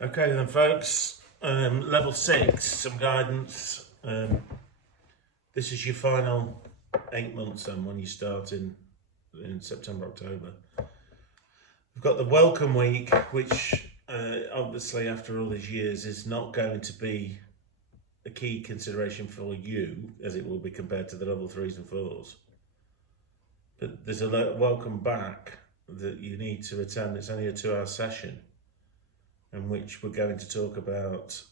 Okay then folks, level 6, some guidance. This is your final 8 months then when you start in September, October. We've got the welcome week, which obviously after all these years is not going to be a key consideration for you as it will be compared to the level 3s and 4s. But there's a welcome back that you need to attend. It's only a 2-hour session in which we're going to talk about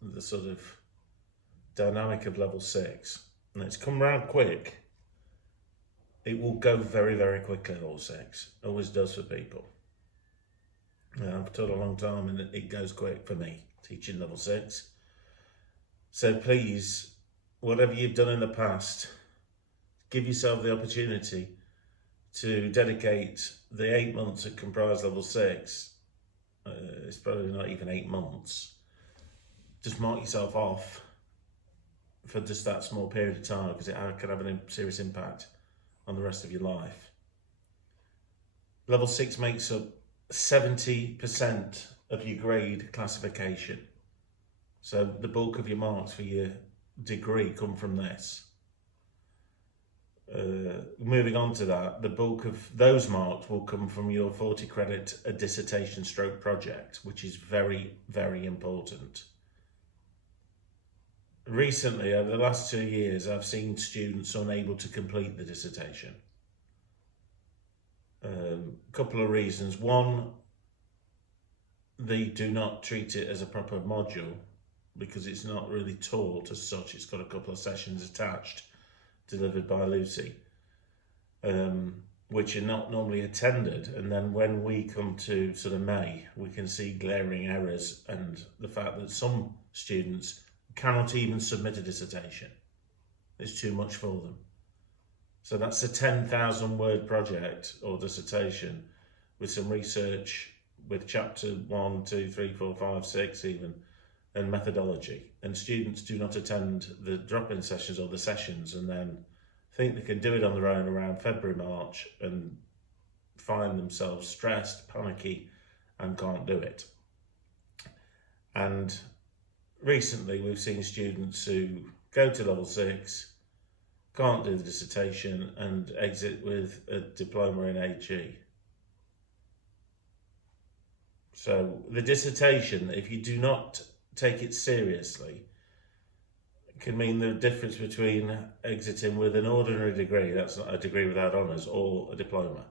the sort of dynamic of level 6. And it's come round quick. It will go very, very quickly, level 6. Always does for people. I've taught a long time and it goes quick for me, teaching level 6. So please, whatever you've done in the past, give yourself the opportunity to dedicate the 8 months that comprise level 6. It's probably not even 8 months. Just mark yourself off for just that small period of time because it can have a serious impact on the rest of your life. Level 6 makes up 70% of your grade classification. So the bulk of your marks for your degree come from this. Moving on to that, the bulk of those marks will come from your 40 credit a dissertation stroke project, which is very, very important. Recently, over the last 2 years, I've seen students unable to complete the dissertation. A couple of reasons. One, they do not treat it as a proper module because it's not really taught as such. It's got a couple of sessions attached, delivered by Lucy, which are not normally attended. And then when we come to sort of May, we can see glaring errors and the fact that some students cannot even submit a dissertation. It's too much for them. So that's a 10,000 word project or dissertation with some research with chapter 1, 2, 3, 4, 5, 6 even, and methodology. And students do not attend the drop-in sessions or the sessions and then think they can do it on their own around February, March and find themselves stressed, panicky and can't do it. And recently we've seen students who go to level 6, can't do the dissertation and exit with a diploma in HE. So the dissertation, if you do not take it seriously, can mean the difference between exiting with an ordinary degree, that's not a degree without honours, or a diploma.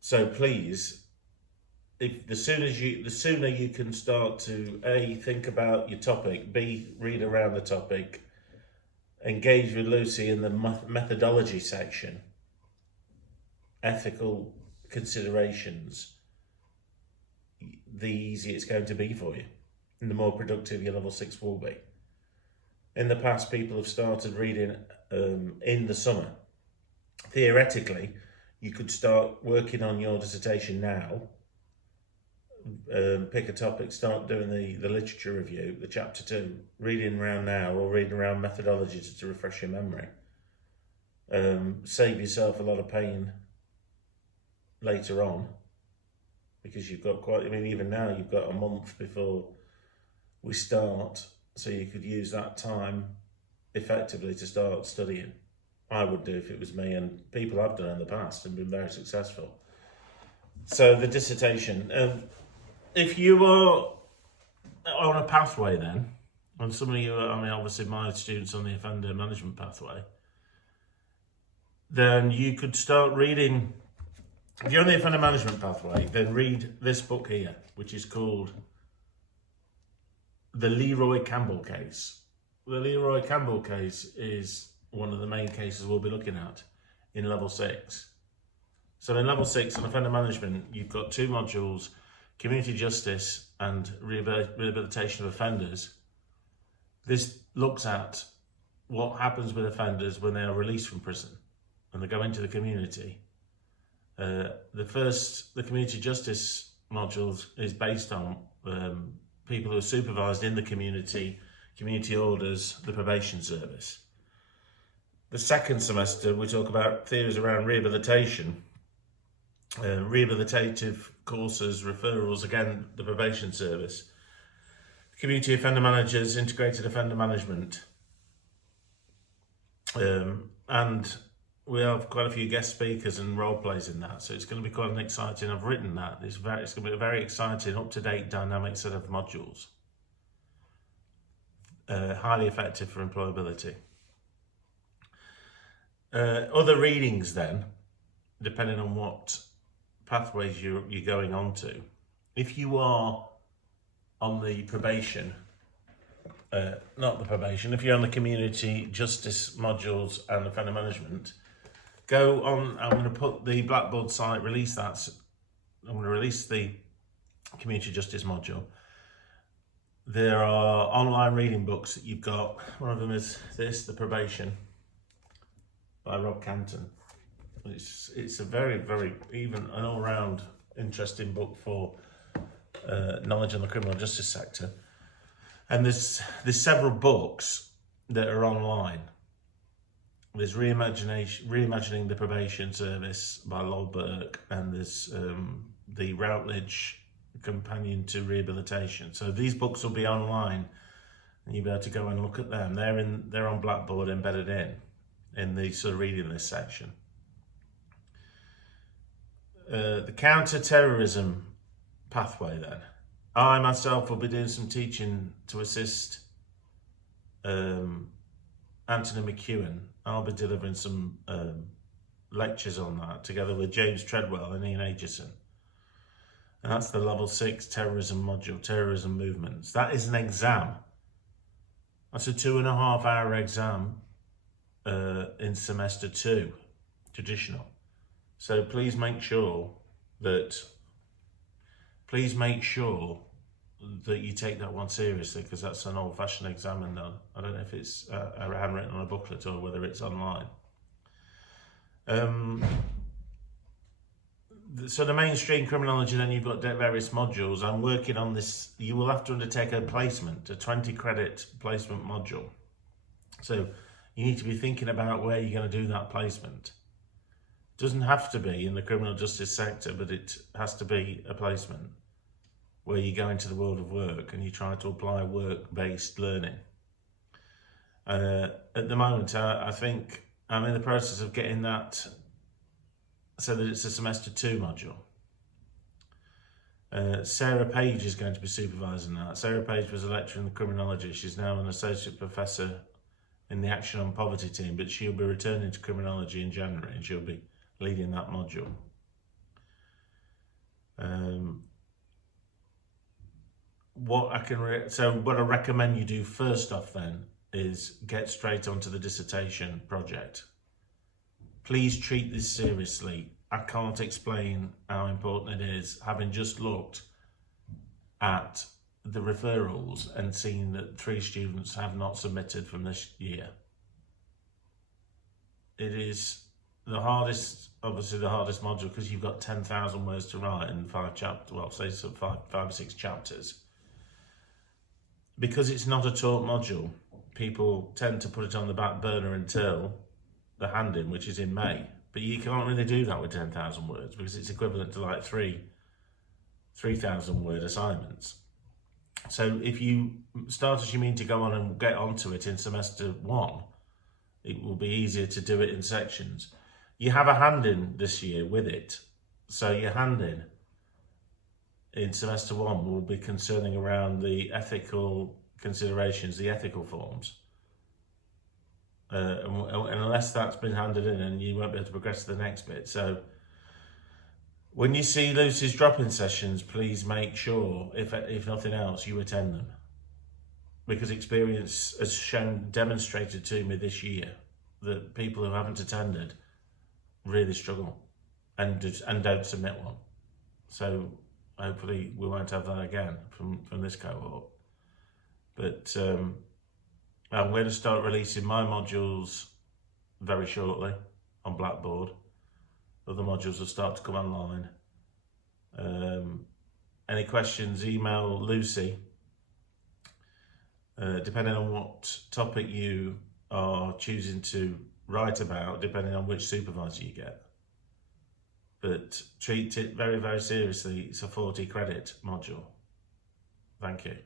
So please, the sooner you can start to A, think about your topic, B, read around the topic, engage with Lucy in the methodology section, ethical considerations, the easier it's going to be for you and the more productive your level 6 will be. In the past, people have started reading in the summer. Theoretically, you could start working on your dissertation now, pick a topic, start doing the literature review, the chapter 2, reading around now or reading around methodology to refresh your memory. Save yourself a lot of pain later on because you've got even now you've got a month before we start. So you could use that time effectively to start studying. I would do if it was me, and people have done in the past and been very successful. So the dissertation, if you are on a pathway then, and some of you are, obviously my students on the offender management pathway, then you could start reading, if you're on the offender management pathway, then read this book here, which is called The Leroy Campbell Case. The Leroy Campbell case is one of the main cases we'll be looking at in level 6. So in level 6 on offender management, you've got 2 modules, community justice and rehabilitation of offenders. This looks at what happens with offenders when they are released from prison and they go into the community. The community justice module is based on people who are supervised in the community orders, the probation service. The second semester, we talk about theories around rehabilitation rehabilitative courses, referrals, again, the probation service, community offender managers, integrated offender management. And we have quite a few guest speakers and role plays in that, so it's going to be quite an exciting. I've written that. It's going to be a very exciting, up-to-date, dynamic set of modules. Highly effective for employability. Other readings then, depending on what pathways you're going on to. If you are on the probation, not the probation, if you're on the community justice modules and offender management, go on. I'm going to put the Blackboard site, release that. I'm going to release the community justice module. There are online reading books that you've got. One of them is this, The Probation, by Rob Canton. It's a very, very, even an all-round interesting book for knowledge on the criminal justice sector. And there's several books that are online. There's Reimagining the Probation Service by Lol Burke, and there's the Routledge Companion to Rehabilitation. So these books will be online, and you'll be able to go and look at them. They're on Blackboard, embedded in the sort of reading list section. The counter-terrorism pathway then. I myself will be doing some teaching to assist Anthony McEwen. I'll be delivering some lectures on that together with James Treadwell and Ian Aitchison. And that's the level 6 terrorism module, terrorism movements. That is an exam. That's a 2.5-hour exam in semester 2, traditional. So please make sure that you take that one seriously, because that's an old-fashioned exam, and I don't know if it's handwritten on a booklet or whether it's online. So the mainstream criminology, then you've got various modules. I'm working on this. You will have to undertake a placement, a 20-credit placement module. So you need to be thinking about where you're going to do that placement. It doesn't have to be in the criminal justice sector, but it has to be a placement where you go into the world of work and you try to apply work-based learning. At the moment, I think I'm in the process of getting that so that it's a semester 2 module. Sarah Page is going to be supervising that. Sarah Page was a lecturer in the criminology. She's now an associate professor in the Action on Poverty team, but she'll be returning to criminology in January, and she'll be leading that module. What I recommend you do first off then is get straight onto the dissertation project. Please treat this seriously. I can't explain how important it is, having just looked at the referrals and seen that 3 students have not submitted from this year. It is the hardest, obviously the hardest module, because you've got 10,000 words to write in 5 chapters, well, say so 5 or 6 chapters. Because it's not a taught module, people tend to put it on the back burner until the hand-in, which is in May. But you can't really do that with 10,000 words, because it's equivalent to like 3,000 word assignments. So if you start as you mean to go on and get onto it in semester 1, it will be easier to do it in sections. You have a hand-in this year with it. So your hand-in in semester 1 will be concerning around the ethical considerations, the ethical forms. And unless that's been handed in, and you won't be able to progress to the next bit. So when you see Lucy's drop-in sessions, please make sure, if nothing else, you attend them. Because experience has demonstrated to me this year that people who haven't attended really struggle and don't submit one. So hopefully we won't have that again from this cohort. But I'm going to start releasing my modules very shortly on Blackboard. Other modules will start to come online. Any questions, email Lucy. Depending on what topic you are choosing to write about, depending on which supervisor you get. but treat it very, very seriously. It's a 40 credit module. Thank you.